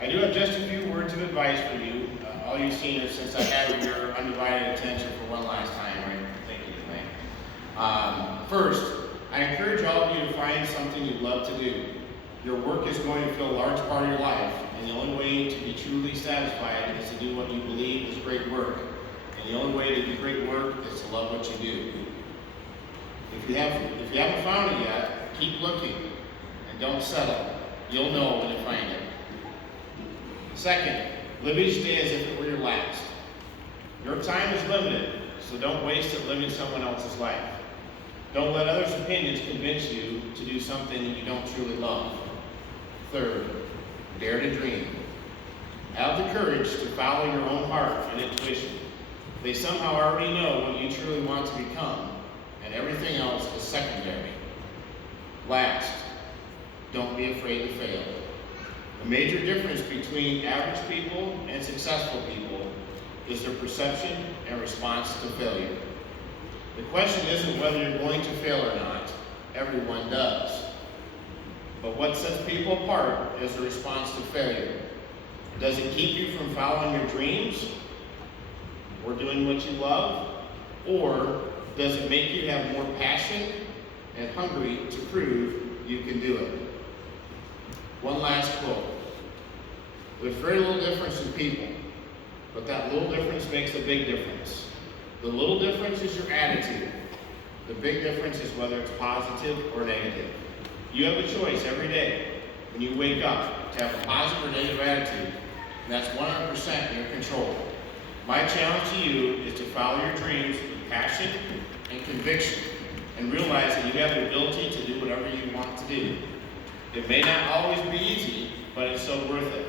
I do have just a few words of advice for you. All you seniors, since I have your undivided attention for one last time, right? Thank you tonight. First, I encourage all of you to find something you love to do. Your work is going to fill a large part of your life, and the only way to be truly satisfied is to do what you believe is great work. And the only way to do great work is to love what you do. If you haven't found it yet, keep looking and don't settle. You'll know when you find it. Second, live each day as if it were your last. Your time is limited, so don't waste it living someone else's life. Don't let others' opinions convince you to do something that you don't truly love. Third, dare to dream. Have the courage to follow your own heart and intuition. They somehow already know what you truly want to become, and everything else is secondary. Last, don't be afraid to fail. The major difference between average people and successful people is their perception and response to failure. The question isn't whether you're going to fail or not. Everyone does. But what sets people apart is the response to failure. Does it keep you from following your dreams or doing what you love? Or does it make you have more passion and hungry to prove you can do it? One last quote. There's very little difference in people, but that little difference makes a big difference. The little difference is your attitude. The big difference is whether it's positive or negative. You have a choice every day when you wake up to have a positive or negative attitude, and that's 100% in your control. My challenge to you is to follow your dreams with passion and conviction, and realize that you have the ability to do whatever you want to do. It may not always be easy, but it's so worth it.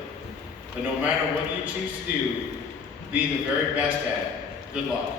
But no matter what you choose to do, be the very best at it. Good luck.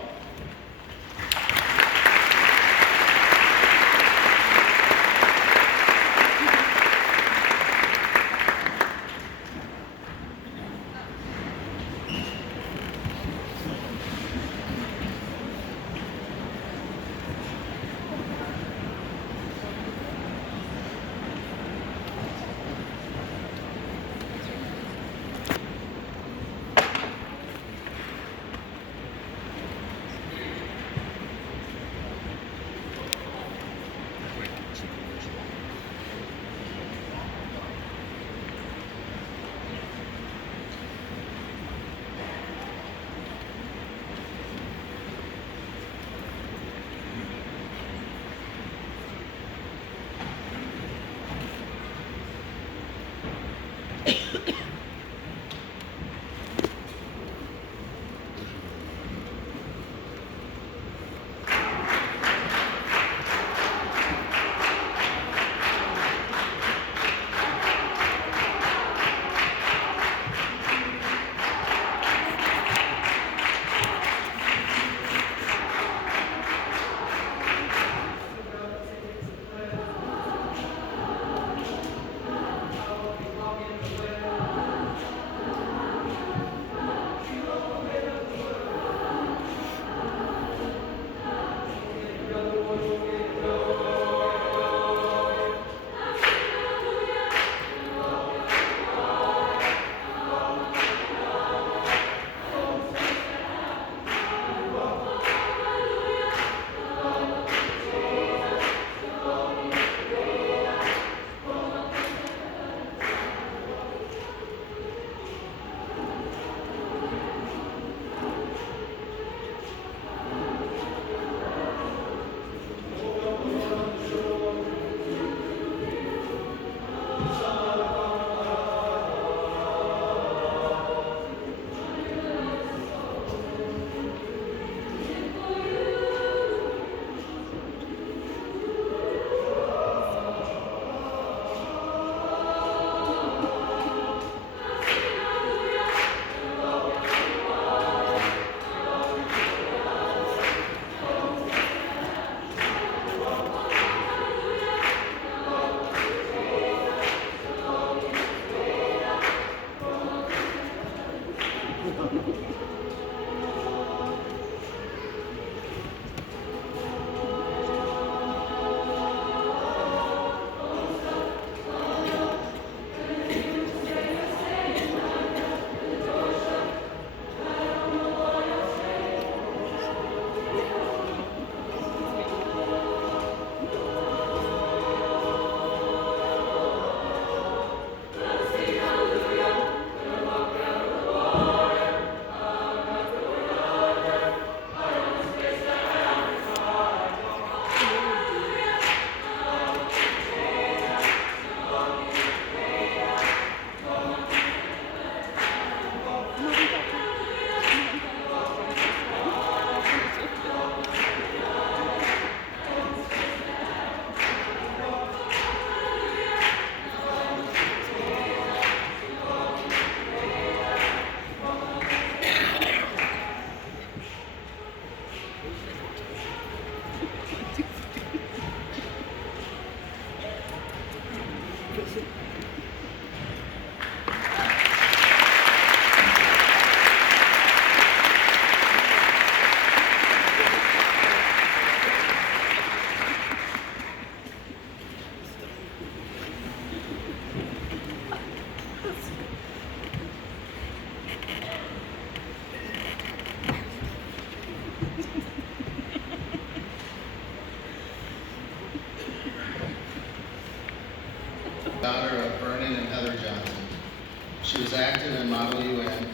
She was active in Model UN,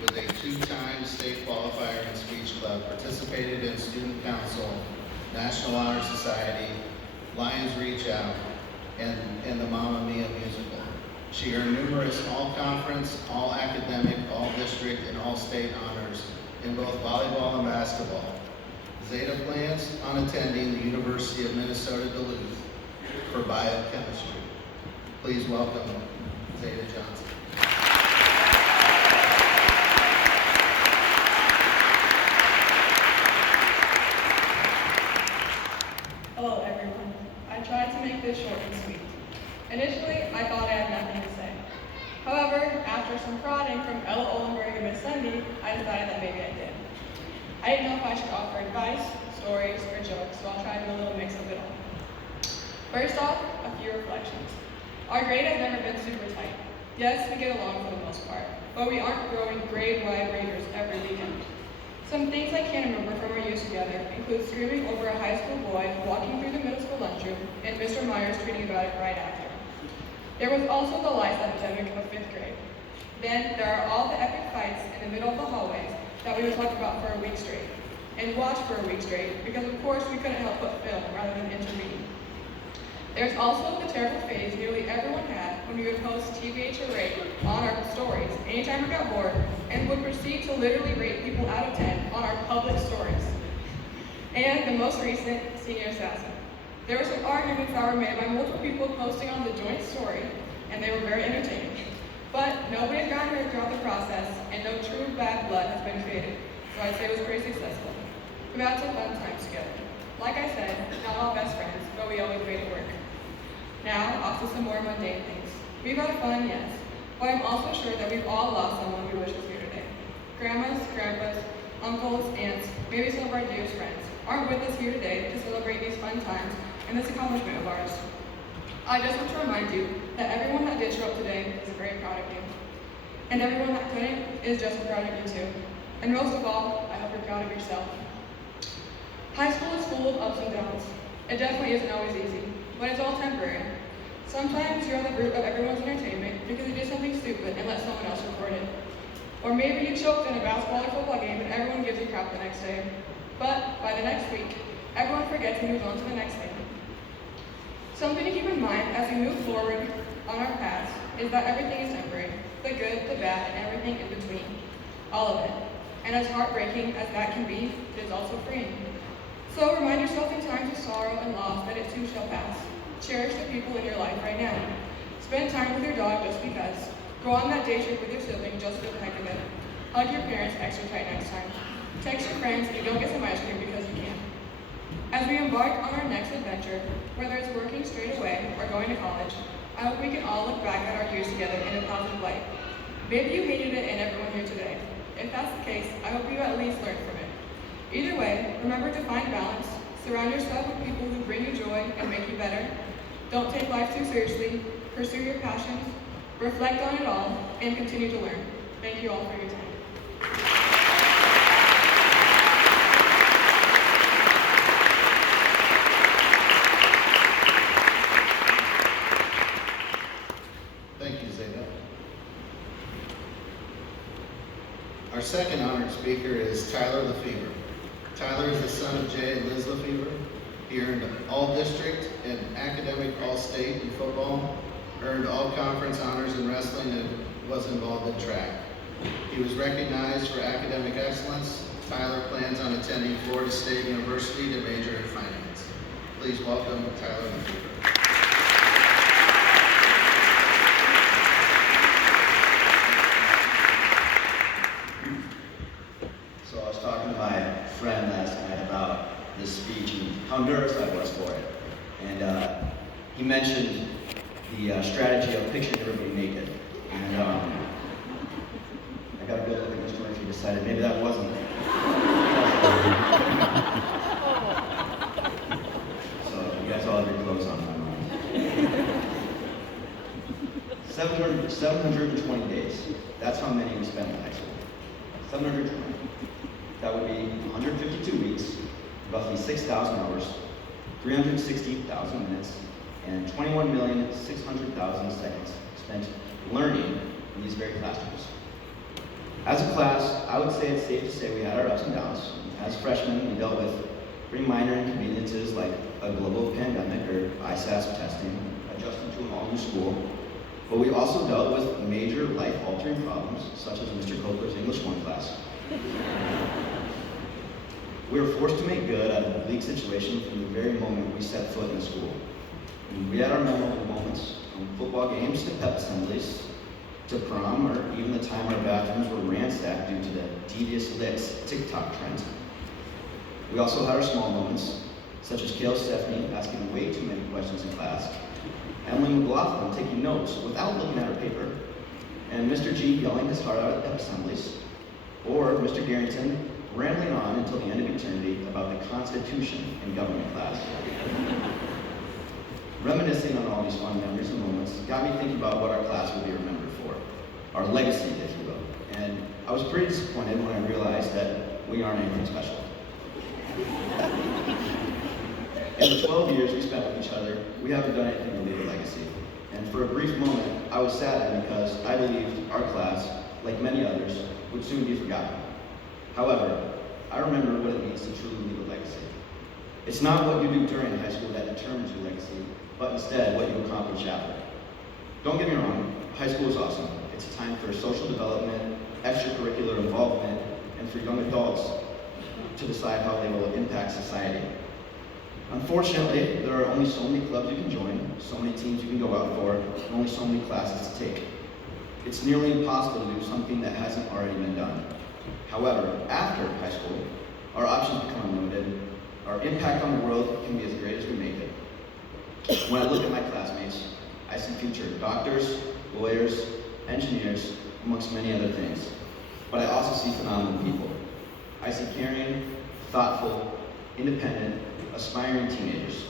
was a two-time state qualifier in Speech Club, participated in Student Council, National Honor Society, Lions Reach Out, and the Mamma Mia musical. She earned numerous all-conference, all-academic, all-district, and all-state honors in both volleyball and basketball. Zeta plans on attending the University of Minnesota Duluth for biochemistry. Please welcome Zeta Johnson. Hello everyone. I tried to make this short and sweet. Initially, I thought I had nothing to say. However, after some prodding from Ella Olenberg and Miss Sunday, I decided that maybe I did. I didn't know if I should offer advice, stories, or jokes, so I'll try to do a little mix of it all. First off, a few reflections. Our grade has never been super tight. Yes, we get along for the most part, but we aren't growing grade-wide raiders every weekend. Some things I can remember from our years together include screaming over a high school boy walking through the middle school lunchroom and Mr. Myers tweeting about it right after. There was also the lice epidemic of 5th grade. Then there are all the epic fights in the middle of the hallways that we would talk about for a week straight, and watch for a week straight because of course we couldn't help but film rather than intervene. There's also the terrible phase nearly everyone had when we would post TBH or rate on our stories anytime we got bored and would proceed to literally rate people out of 10 on our public stories. And the most recent, senior assassin. There were some arguments that were made by multiple people posting on the joint story, and they were very entertaining. But nobody has gotten hurt throughout the process, and no true bad blood has been created, so I'd say it was pretty successful. We've had some fun times together. Like I said, not all best friends, but we always made it work. Now, off to some more mundane things. We've had fun, yes, but I'm also sure that we've all lost someone we wish was here today. Grandmas, grandpas, uncles, aunts, maybe some of our dearest friends aren't with us here today to celebrate these fun times and this accomplishment of ours. I just want to remind you that everyone that did show up today is very proud of you. And everyone that couldn't is just as proud of you too. And most of all, I hope you're proud of yourself. High school is full of ups and downs. It definitely isn't always easy, but it's all temporary. Sometimes you're on the root of everyone's entertainment because you did something stupid and let someone else record it. Or maybe you choked in a basketball or football game and everyone gives you crap the next day. But by the next week, everyone forgets and moves on to the next thing. Something to keep in mind as we move forward on our paths is that everything is temporary, the good, the bad, and everything in between. All of it. And as heartbreaking as that can be, it is also freeing. So remind yourself in times of sorrow and loss that it too shall pass. Cherish the people in your life right now. Spend time with your dog just because. Go on that day trip with your sibling just for the heck of it. Hug your parents extra tight next time. Text your friends and don't get some ice cream because you can. As we embark on our next adventure, whether it's working straight away or going to college, I hope we can all look back at our years together in a positive light. Maybe you hated it and everyone here today. If that's the case, I hope you at least learned from it. Either way, remember to find balance, surround yourself with people who bring you joy and make you better. Don't take life too seriously, pursue your passions, reflect on it all, and continue to learn. Thank you all for your time. Thank you, Zeta. Our second honored speaker is Tyler Lefevre. Tyler is the son of Jay and Liz Lefevre. He earned all-district and academic all-state in football, earned all-conference honors in wrestling, and was involved in track. He was recognized for academic excellence. Tyler plans on attending Florida State University to major in finance. Please welcome Tyler Lefevre. So I was talking to my friend last night about this speech and how nervous I was for it. And he mentioned the strategy of picturing everybody naked. And I got a good look at Mr. Murphy, decided maybe that wasn't it. So you guys all have your clothes on, my mind. 720 days. That's how many we spent in high school. 720. That would be 152 weeks, roughly 6,000 hours, 360,000 minutes, and 21,600,000 seconds spent learning in these very classrooms. As a class, I would say it's safe to say we had our ups and downs. As freshmen, we dealt with pretty minor inconveniences like a global pandemic or ISASP testing, adjusting to an all-new school. But we also dealt with major life-altering problems, such as Mr. Copeland's English 1 class. We were forced to make good out of a bleak situation from the very moment we set foot in the school. And we had our memorable moments, from football games to pep assemblies, to prom, or even the time our bathrooms were ransacked due to the devious licks TikTok trend. We also had our small moments, such as Kale Stephanie asking way too many questions in class, Emily McLaughlin taking notes without looking at her paper, and Mr. G yelling his heart out at pep assemblies, or Mr. Garrington rambling on until the end of eternity about the Constitution in government class. Reminiscing on all these fun memories and moments got me thinking about what our class will be remembered for, our legacy, if you will. And I was pretty disappointed when I realized that we aren't anything special. In the 12 years we spent with each other, we haven't done anything to leave a legacy. And for a brief moment, I was saddened because I believed our class, like many others, would soon be forgotten. However, I remember what it means to truly leave a legacy. It's not what you do during high school that determines your legacy, but instead what you accomplish after. Don't get me wrong, high school is awesome. It's a time for social development, extracurricular involvement, and for young adults to decide how they will impact society. Unfortunately, there are only so many clubs you can join, so many teams you can go out for, and only so many classes to take. It's nearly impossible to do something that hasn't already been done. However, after high school, our options become unlimited. Our impact on the world can be as great as we make it. When I look at my classmates, I see future doctors, lawyers, engineers, amongst many other things. But I also see phenomenal people. I see caring, thoughtful, independent, aspiring teenagers.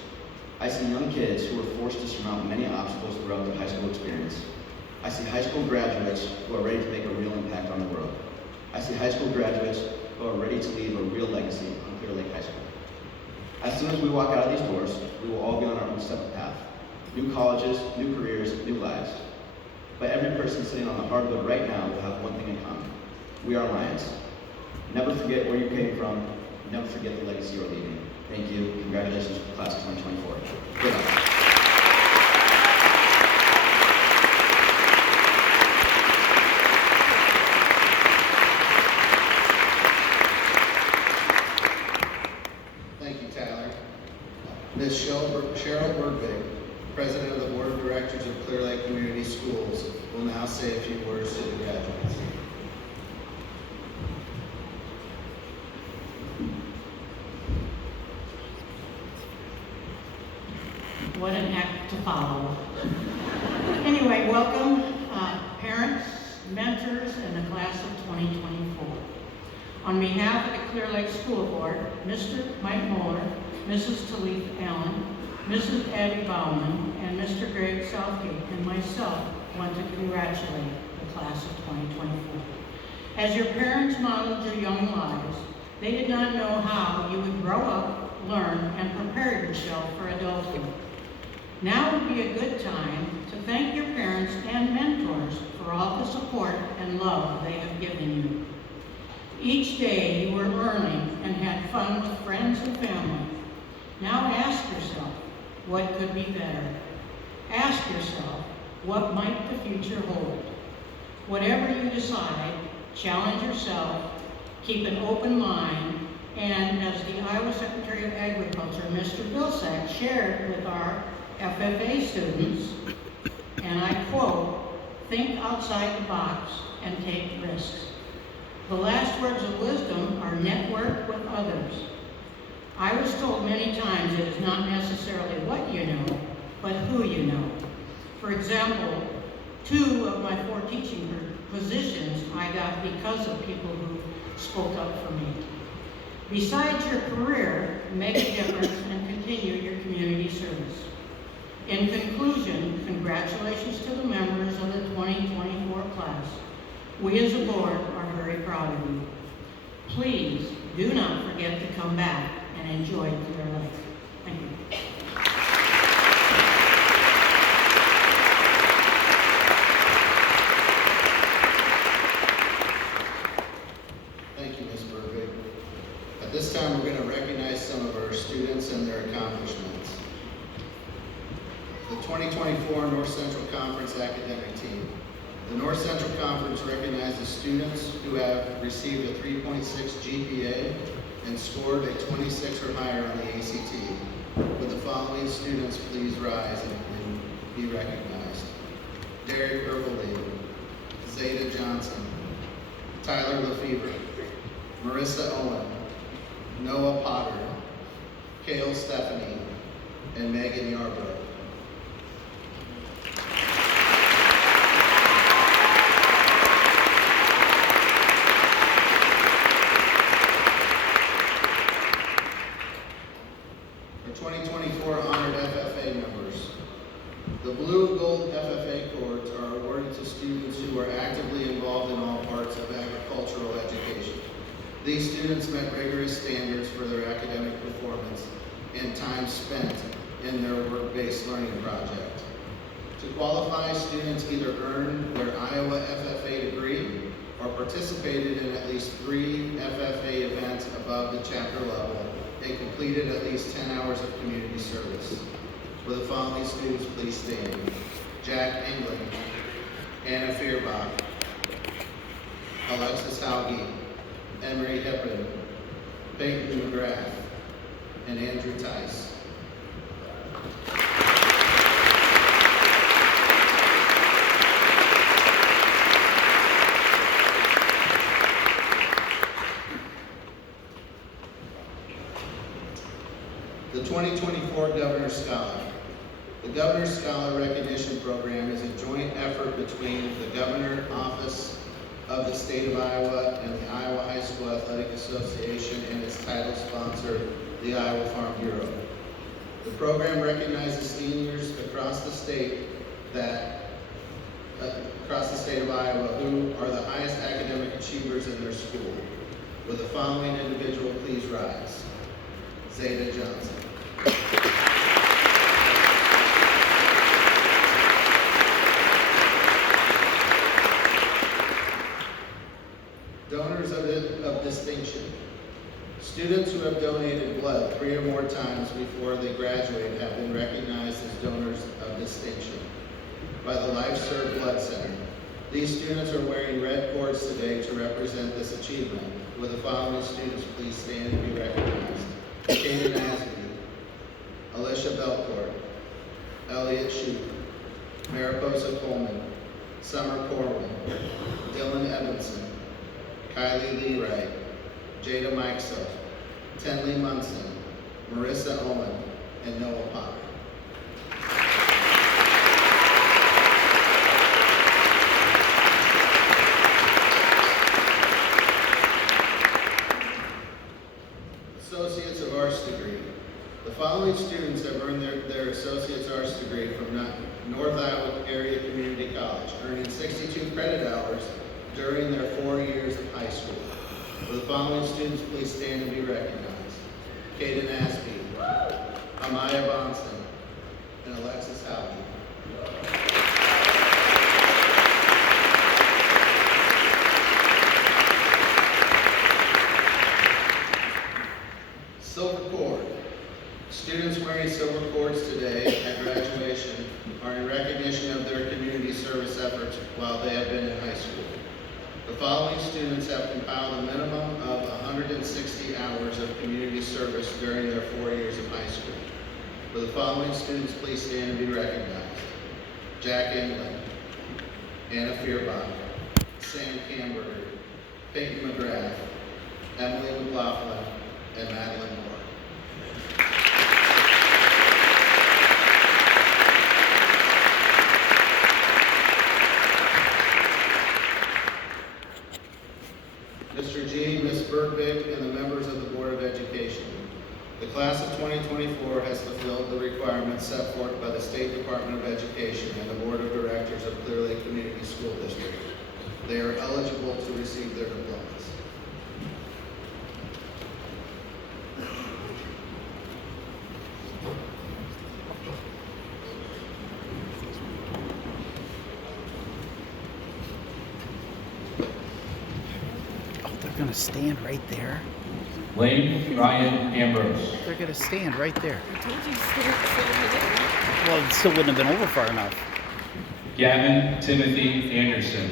I see young kids who are forced to surmount many obstacles throughout their high school experience. I see high school graduates who are ready to make a real impact on the world. I see high school graduates who are ready to leave a real legacy on Clear Lake High School. As soon as we walk out of these doors, we will all be on our own separate path. New colleges, new careers, new lives. But every person sitting on the hardwood right now will have one thing in common. We are Lions. Never forget where you came from. Never forget the legacy you're leaving. Thank you. Congratulations for class of 2024. Good luck. Thank you, Tyler. Ms. Cheryl Bergvig, President of the Board of Directors of Clear Lake Community Schools, will now say a few words to the graduates. What an act to follow. Anyway, welcome, parents, mentors, and the class of 2024. On behalf of the Clear Lake School Board, Mr. Mike Moeller, Mrs. Talith Allen, Mrs. Abby Bauman, and Mr. Greg Southgate, and myself want to congratulate the class of 2024. As your parents modeled your young lives, they did not know how you would grow up, learn, and prepare yourself for adulthood. Now would be a good time to thank your parents and mentors for all the support and love they have given you. Each day you were learning and had fun with friends and family. Now ask yourself, what could be better? Ask yourself, what might the future hold? Whatever you decide, challenge yourself, keep an open mind, and as the Iowa Secretary of Agriculture, Mr. Vilsack, shared with our FFA students, and I quote, think outside the box and take risks. The last words of wisdom are network with others. I was told many times it is not necessarily what you know, but who you know. For example, 2 of my 4 teaching positions I got because of people who spoke up for me. Besides your career, make a difference and continue your community service. In conclusion, congratulations to the members of the 2024 class. We as a board are very proud of you. Please do not forget to come back and enjoy Clear Lake. Thank you. Department's academic team. The North Central Conference recognizes students who have received a 3.6 GPA and scored a 26 or higher on the ACT. Would the following students please rise and be recognized? Derek Erbelee, Zeta Johnson, Tyler Lefevre, Marissa Owen, Noah Potter, Kale Stephanie, and Megan Yarbrough. For 2024 honored FFA members, the blue and gold FFA cords are awarded to students who are actively involved in all parts of agricultural education. These students met rigorous standards for their academic performance and time spent in their work-based learning project. To qualify, students either earned their Iowa FFA degree or participated in at least 3 FFA events above the chapter level and completed at least 10 hours of community service. Will the following students please stand? Jack England, Anna Feuerbach, Alexis Hauge, Emery Hepburn, Peyton McGrath, and Andrew Tice. The 2024 Governor's Scholar. The Governor's Scholar Recognition Program is a joint effort between the Governor Office of the State of Iowa and the Iowa High School Athletic Association and its title sponsor, the Iowa Farm Bureau. The program recognizes seniors across the state of Iowa who are the highest academic achievers in their school. Will the following individual please rise? Zeta Johnson. Donors of distinction. Students who have donated blood 3 or more times before they graduate have been recognized as donors of distinction by the Life Serve Blood Center. These students are wearing red cords today to represent this achievement. Will the following students please stand and be recognized? Kaden Asby, Alicia Belcourt, Elliot Shoup, Mariposa Coleman, Summer Corwin, Dylan Evanson, Kylie Lee Wright, Jada Mikesel, Tenley Munson, Marissa Owen, and Noah Potter. Associates of Arts degree. The following students have earned their Associate's Arts degree from North Iowa Area Community College, earning 62 credit hours during their 4 years of high school. Will the following students please stand and be recognized? Kaden Asby, Amaya Bonson, and Alexis Howey. Silver cord. Students wearing silver cords today at graduation are in recognition of their community service efforts while they have been in high school. The following students have compiled a minimum of 160 hours of community service during their 4 years of high school. Will the following students please stand and be recognized? Jack England, Anna Feuerbach, Sam Camberger, Peyton McGrath, Emily McLaughlin, and Madeline Moore. Mr. G, Ms. Bergvik, and the members of the Board of Education. The class of 2024 has fulfilled the requirements set forth by the State Department of Education and the Board of Directors of Clear Lake Community School District. They are eligible to receive their diplomas. They're gonna stand right there. Lane Ryan Ambrose. They're gonna stand right there. I told you to stand so you didn't. Well, it still wouldn't have been over far enough. Gavin Timothy Anderson.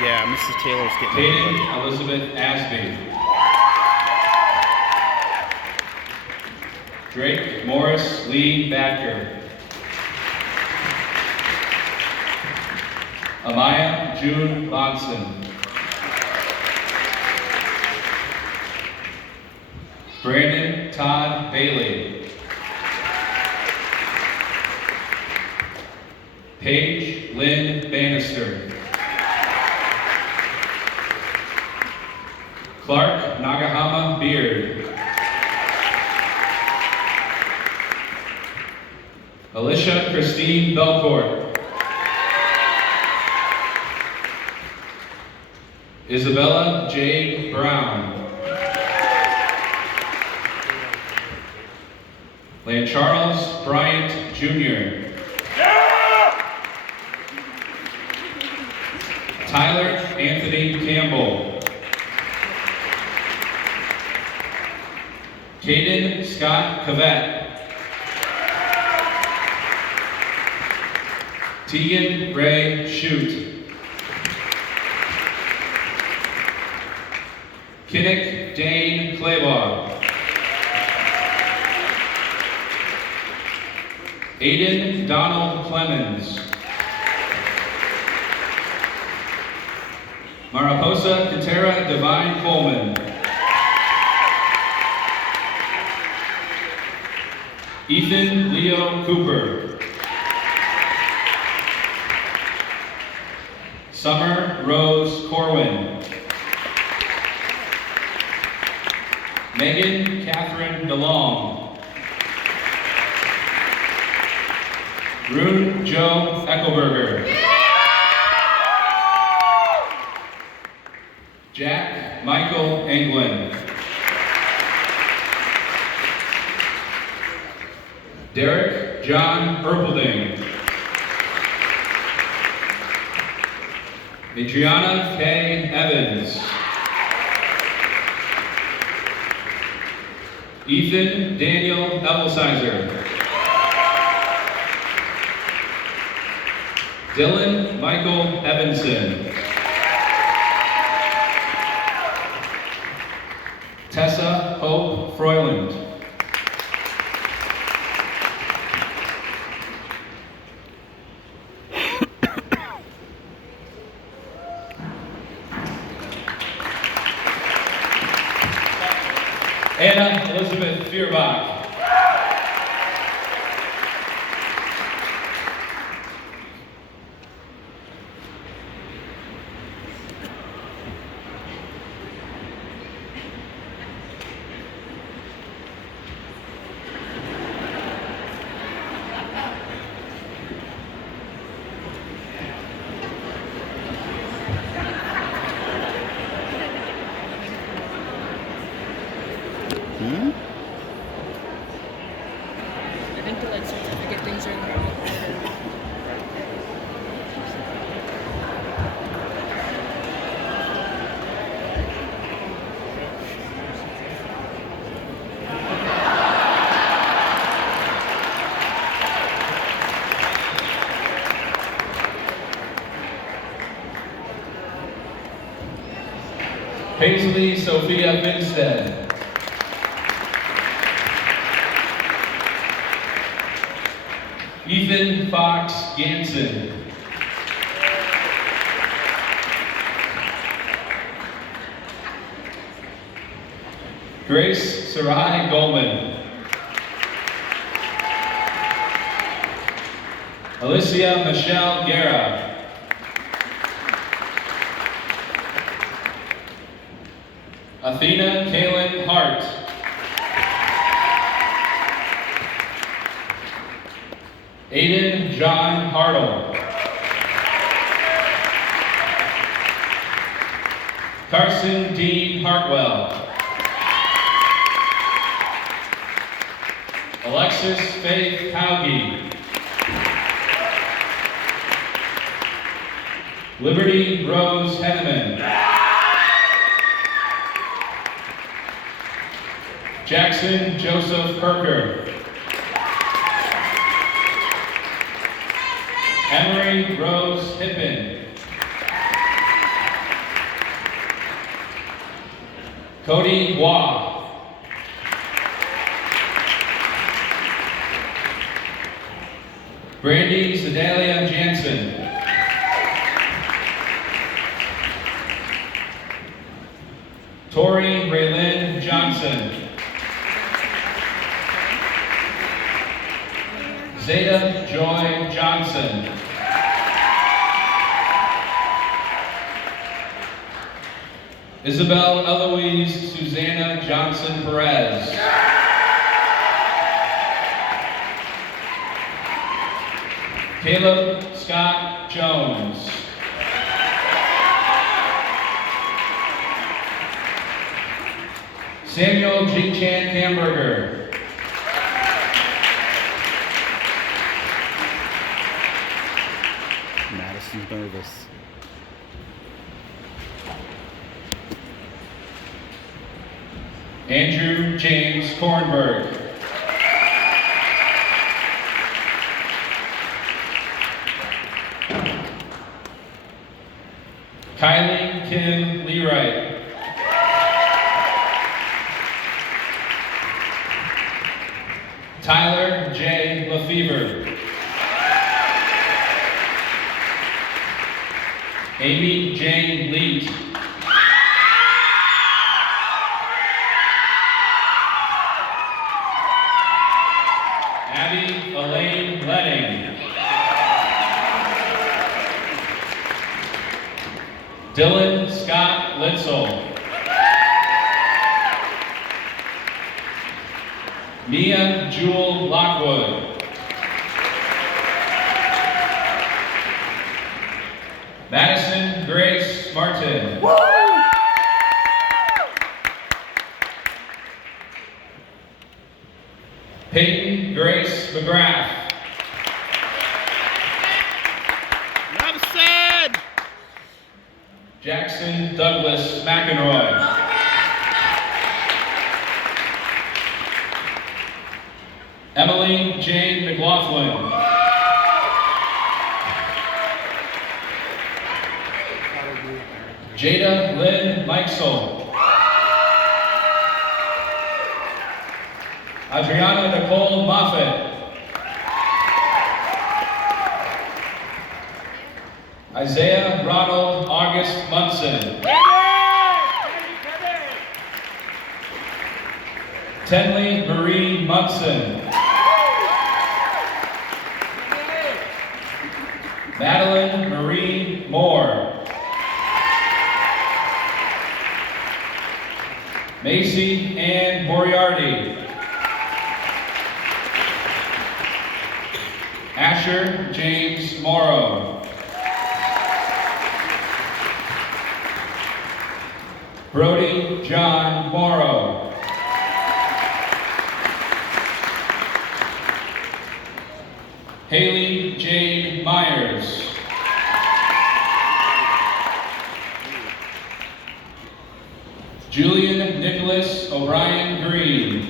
Yeah, Mrs. Taylor's getting Kaden Elizabeth Asby. Drake Morris Lee Badger. Amaya June Bonson. Brandon Todd Bailey. Paige Lynn Bannister. Clark Nagahama Beard. Alicia Christine Belcourt. Isabella Jade Brown. Lane Charles Bryant Jr. Tyler Anthony Campbell. Caden Scott Cavett. Tegan Ray Shute. Kinnick Dane Claybaugh. Aiden Donald Clemens. Mariposa Katera Divine Coleman. Ethan Leo Cooper. Summer Rose Corwin. Megan Catherine DeLong. Rune Joe Eckelberger. Jack Michael Englund. Derek John Erpelding. Adriana K. Evans. Ethan Daniel Evelsizer. Dylan Michael Evanson. Tessa Hope Froyland. Anna Elizabeth Feuerbach. I think the like certificate things are in the wrong order. Paisley Sophia Finstead. Ethan Fox Ganson. Grace Sarai Goldman. Alicia Michelle Guerra. Athena Kaylin Hart. Aiden John Hartle. Carson Dean Hartwell. Alexis Faith Hauge. Liberty Rose Henneman. Jackson Joseph Perker. Emery Rose Hippen. Cody Waugh. Brandy Sedalia Jansen. Tori Raylyn Johnson. Zeta Joy Johnson. Isabel Eloise Susanna Johnson Perez. Caleb Scott Jones. Samuel Jing-Chan Hamburger. Madison's nervous. Andrew James Kornberg. Kylie Kim Leewright. Tyler J. Lefevre. Amy Jane Leet. Abby Elaine Lenning. Dylan Scott Litzel. Mia Jewel Lockwood. Madison Grace Martin. Peyton Grace McGrath. Madison! Jackson Douglas McEnroy. Emily Jane McLaughlin. Jada Lynn Mikesel. Adriana Nicole Moffett. Isaiah Ronald August Munson. Tenley Marie Munson. Madeline Marie Moore. Macy Ann Moriarty. Asher James Morrow. Brody John Morrow. Haley Jade Myers. Julian Nicholas O'Brien Green.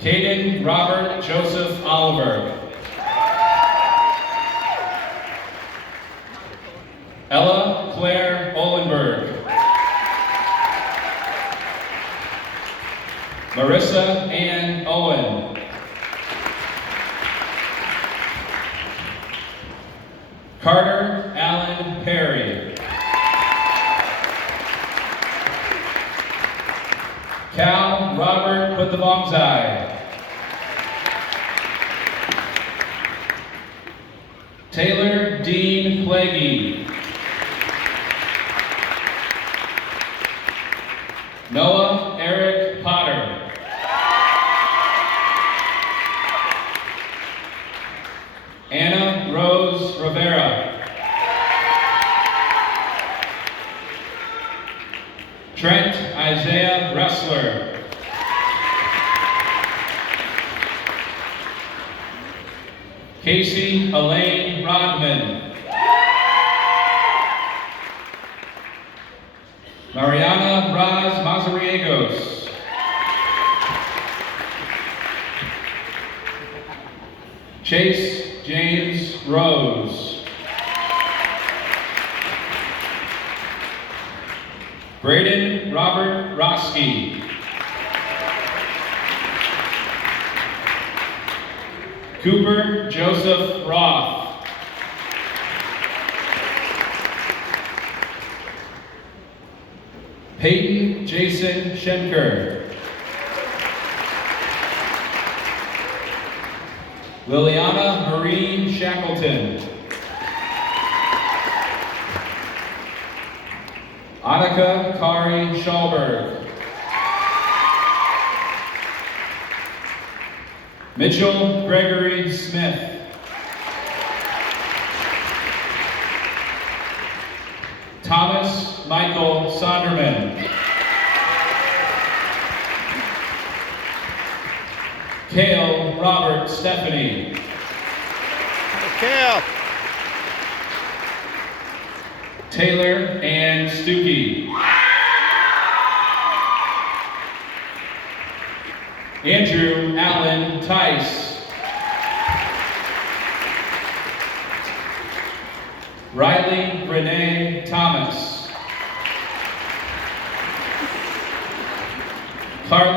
Caden Robert Joseph Oliver. Ella Claire Olenberg. Marissa Ann Owen. Carter Allen Perry. Cal Robert Puthabongzai. Taylor Dean Plaguey. Noah Eric Potter. Anna Rose Rivera. Trent Isaiah Ressler. Casey Elaine Rodman. Mariana Raz Mazariegos. Chase James Rose. Braden Robert Roski. Cooper Joseph Roth. Peyton Jason Schenker. Liliana Marie Shackleton. Annika Kari Schallberg. Mitchell Gregory Smith. Thomas Michael Sonderman. Kale Robert Stephanie. Kale. Taylor Ann Stuckey. Andrew Allen Tice. Riley Renee Thomas. Carly